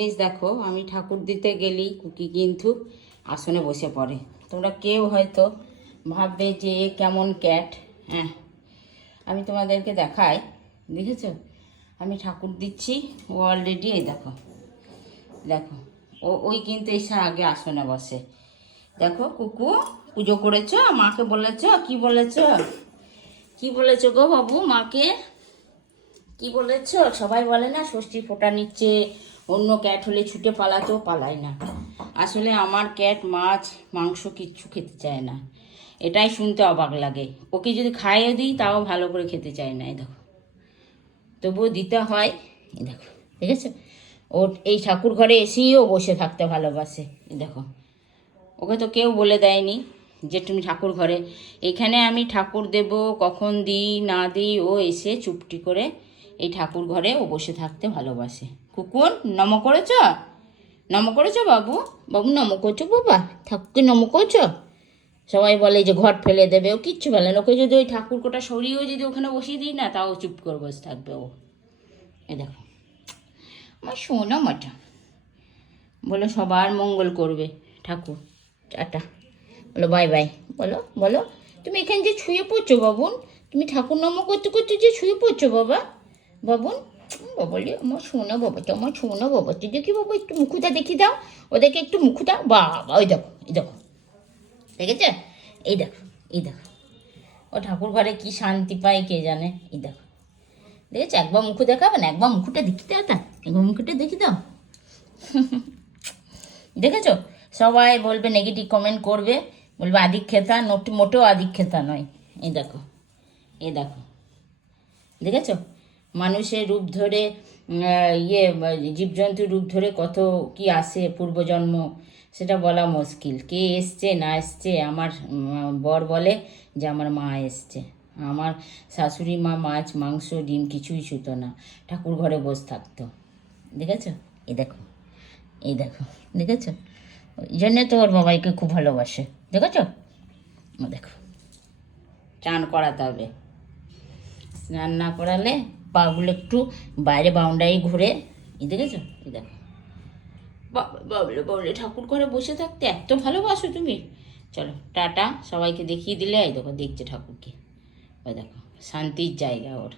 Please দেখো, আমি ঠাকুর দিতে গেলেই কুকি কিন্তু আসনে বসে পড়ে। তোমরা কেউ হয়তো ভাববে যে কেমন ক্যাট হ্যাঁ। আমি তোমাদেরকে দেখাই, দেখেছ? আমি ঠাকুর দিচ্ছি, ও অলরেডি এই দেখো। দেখো, ও, ওই কিন্তু এসে আগে আসনে বসে। দেখো, কুকু, পুজো করেছ? মাকে বলেছ? কি বলেছ? কি বলেছ গো বাবু, মাকে? কি বলেছ? সবাই বলে না, ষষ্ঠী ফোঁটা নিচ্ছে অন্য ক্যাট হলে ছুটে পালাতেও পালায় না। আসলে আমার ক্যাট, মাছ, মাংস কিচ্ছু খেতে চায় না। এটাই শুনতে অবাক লাগে। ওকে যদি খাইয়ে দিই, তাও ভালো করে খেতে চায় না, এই দেখো। তবুও দিতে হয়, এই দেখো। ঠিক আছে ও এই ঠাকুর ঘরে এসেই ও বসে থাকতে ভালোবাসে, এই দেখো। ওকে তো কেউ বলে দেয়নি যে তুমি ঠাকুর ঘরে। এখানে আমি ঠাকুর দেব, কখন দিই, না দিই, ও এসে চুপটি করে এই ঠাকুর ঘরে ও বসে থাকতে ভালোবাসে। কুকুর, নম করেছ? নম করেছ বাবু? বাবু, নম করছ বাবা? ঠাকুরকে নম করছ? সবাই বলে যে ঘর ফেলে দেবে, ও কিচ্ছু বলে না। ওকে যদি ওই ঠাকুর কোটা সরিয়েও যদি ওখানে বসিয়ে দিই না, তাও চুপ করে বসে থাকবে ও। এ দেখো। আমার শোনো মাটা। বলো সবার মঙ্গল করবে ঠাকুর। টাটা। বলো বাই বাই। বলো বলো। তুমি এখানে যে ছুঁয়ে পড়ছো বাবুন তুমি ঠাকুর নম করতে করতে যে ছুঁয়ে পড়ছো বাবা বাবুন বাবলি, আমার শোনো বাবা, তো আমার শোনো বাবা, তুই দেখি বাবা একটু মুখুটা দেখি দাও, ওদেরকে একটু মুখুটা, বাবা ওই দেখো, এই দেখো ঠিক আছে এই দেখো এই দেখো, ও ঠাকুর ঘরে কি শান্তি পায় কে জানে, এই দেখো, দেখেছ? একবার মুখু না, একবার মুখুটা দেখি দাও তা, একবার মুখুটা দেখি দাও। দেখেছ? সবাই বলবে নেগেটিভ কমেন্ট করবে, বলবে আদিক খেতা মোটেও আদিক খেতা নয়, এই দেখো এই দেখো, দেখেছ? মানুষের রূপ ধরে ইয়ে জীবজন্তুর রূপ ধরে কত কি আসে পূর্বজন্ম, সেটা বলা মুশকিল। কে এসছে, না এসছে, আমার বর বলে যে আমার মা এসছে। আমার শাশুড়ি মা মাছ, মাংস, ডিম কিছুই ছুতো না। ঠাকুর ঘরে বসে থাকতো। দেখেছ? এই দেখো। এই দেখো। দেখেছ? ওই জন্যে তো ওর বাবাইকে খুব ভালোবাসে। দেখেছ? দেখো। চান করাতে হবে। স্নান না করালে পাগুলো একটু বাইরে বাউন্ডারি ঘুরে, এই দেখেছ? এই দেখো। বাবা বাবলে বাবলে, ঠাকুর ঘরে বসে থাকতে এত ভালোবাসো তুমি। চলো, টাটা, সবাইকে দেখিয়ে দিলে, এই দেখো, দেখছে ঠাকুরকে। ওই দেখো, শান্তির জায়গা ওর।